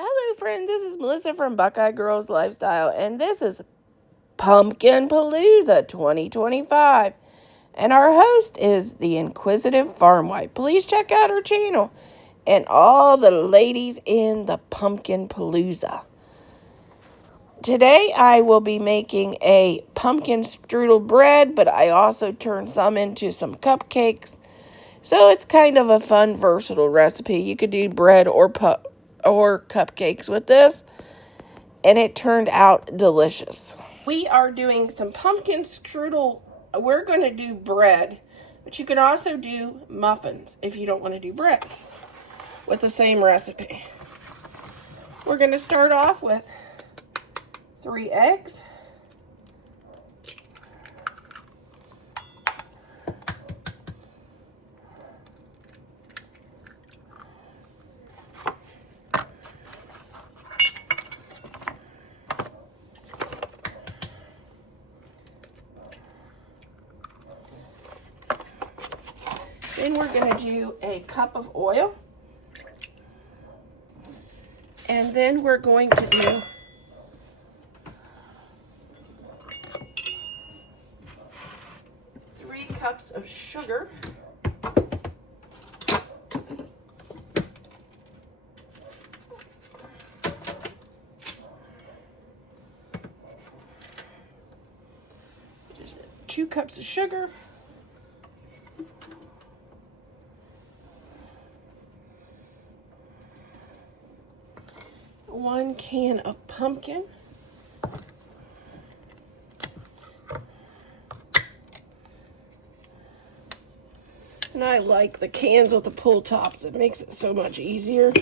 Hello, friends. This is Melissa from Buckeye Girls Lifestyle, and this is Pumpkinpalooza 2025. And our host is the Inquisitive Farm Wife. Please check out her channel and all the ladies in the Pumpkinpalooza. Today, I will be making a pumpkin strudel bread, but I also turned some into some cupcakes. So it's kind of a fun, versatile recipe. You could do bread or cupcakes with this, and it turned out delicious. We are doing some pumpkin strudel. We're going to do bread, but you can also do muffins if you don't want to do bread with the same recipe. We're going to start off with 3 eggs. Then we're going to do a cup of oil. And then we're going to do three cups of sugar. Just 2 cups of sugar. 1 can of pumpkin. And I like the cans with the pull tops. It makes it so much easier.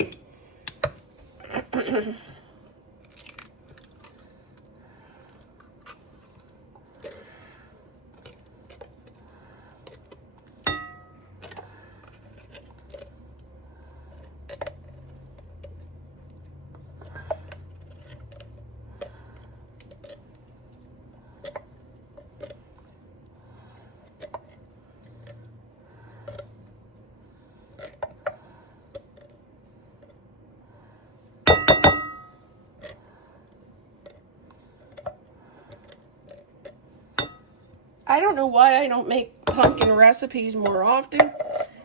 I don't know why I don't make pumpkin recipes more often.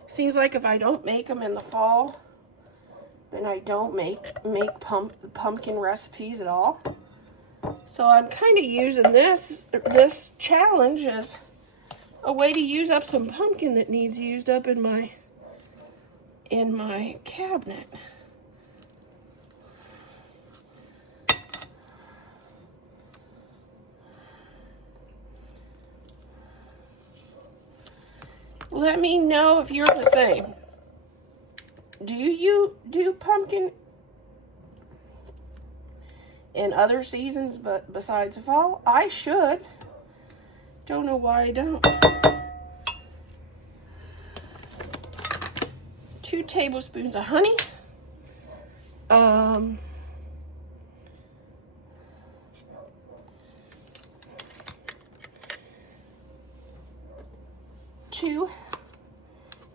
Seems like if I don't make them in the fall, then I don't make pumpkin recipes at all. So I'm kind of using this challenge as a way to use up some pumpkin that needs used up in my cabinet. Let me know if you're the same. Do you do pumpkin in other seasons but besides the fall? I should. Don't know why I don't. 2 tablespoons of honey. 2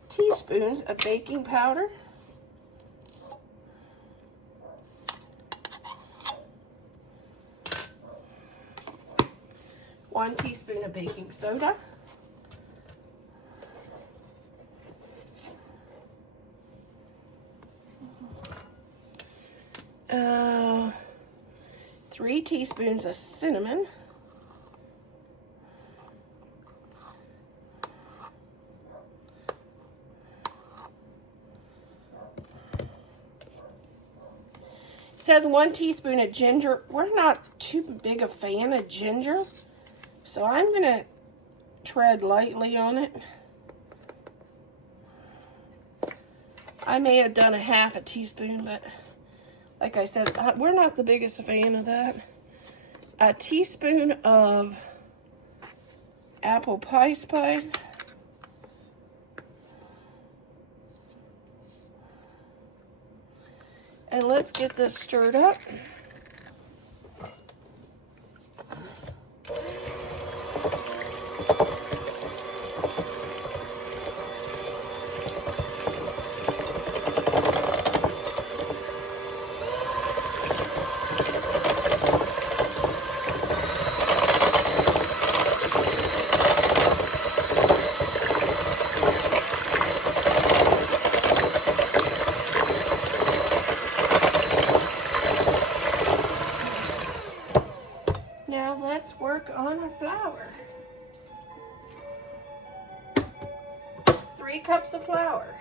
teaspoons of baking powder. 1 teaspoon of baking soda. 3 teaspoons of cinnamon. 1 teaspoon of ginger. We're not too big a fan of ginger, so I'm going to tread lightly on it. I may have done a 1/2 teaspoon, but like I said, we're not the biggest fan of that. 1 teaspoon of apple pie spice. And let's get this stirred up. flour. 3 cups of flour.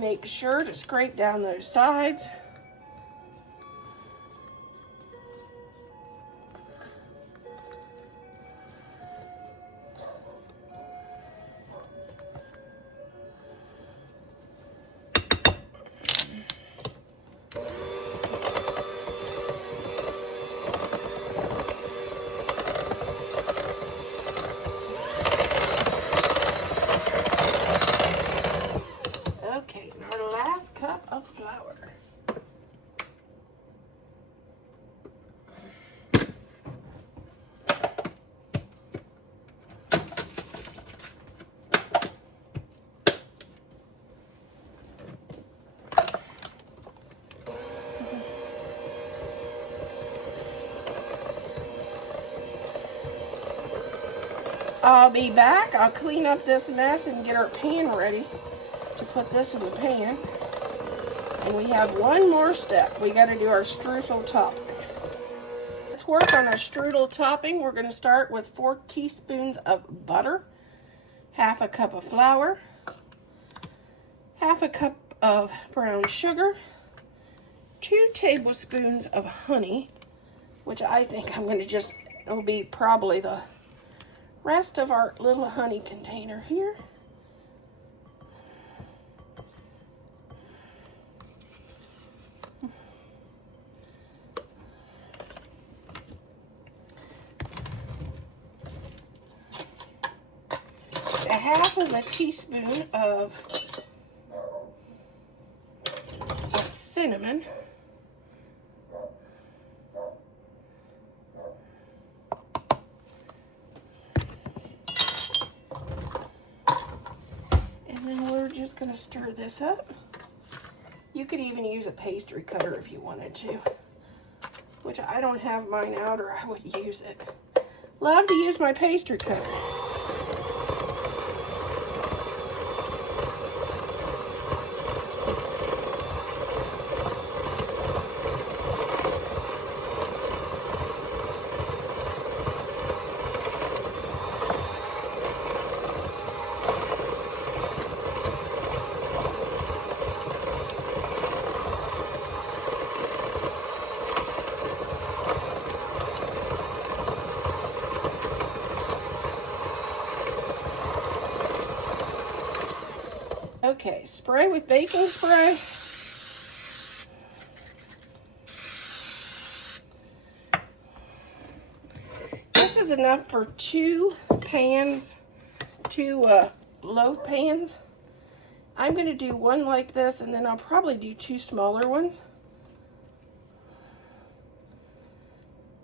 Make sure to scrape down those sides. Okay, our last cup of flour. I'll be back. I'll clean up this mess and get our pan ready to put this in the pan. And we have one more step. We got to do our streusel topping. Let's work on our strudel topping. We're going to start with 4 teaspoons of butter, half a cup of flour, half a cup of brown sugar, 2 tablespoons of honey, which I think I'm going to just, it'll be probably the rest of our little honey container here. A half of a teaspoon of cinnamon. And then we're just going to stir this up. You could even use a pastry cutter if you wanted to, which I don't have mine out, or I would use it. Love to use my pastry cutter. Okay, spray with baking spray. This is enough for 2 pans, 2 loaf pans. I'm going to do one like this, and then I'll probably do 2 smaller ones.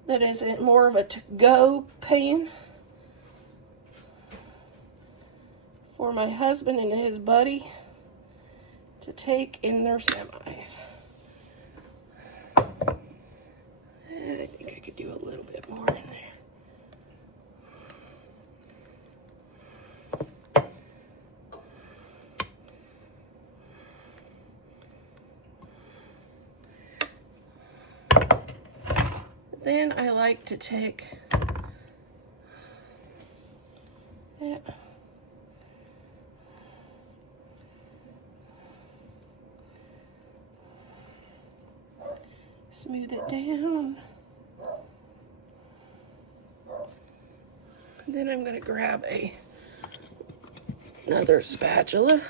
That is more of a to-go pan for my husband and his buddy to take in their semis. And I think I could do a little bit more in there. Then I like to take smooth it down. Then I'm going to grab another spatula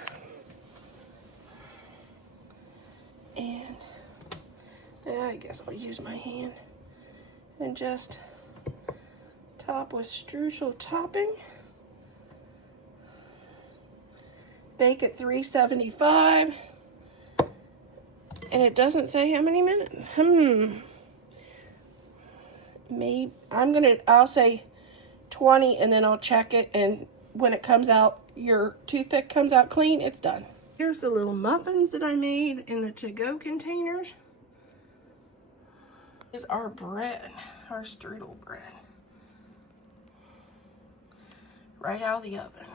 and I guess I'll use my hand and just top with streusel topping. Bake at 375. And it doesn't say how many minutes. Maybe I'll say 20, and then I'll check it, and when it comes out, your toothpick comes out clean, it's done. Here's the little muffins that I made in the to-go containers. This is our bread, our strudel bread. Right out of the oven.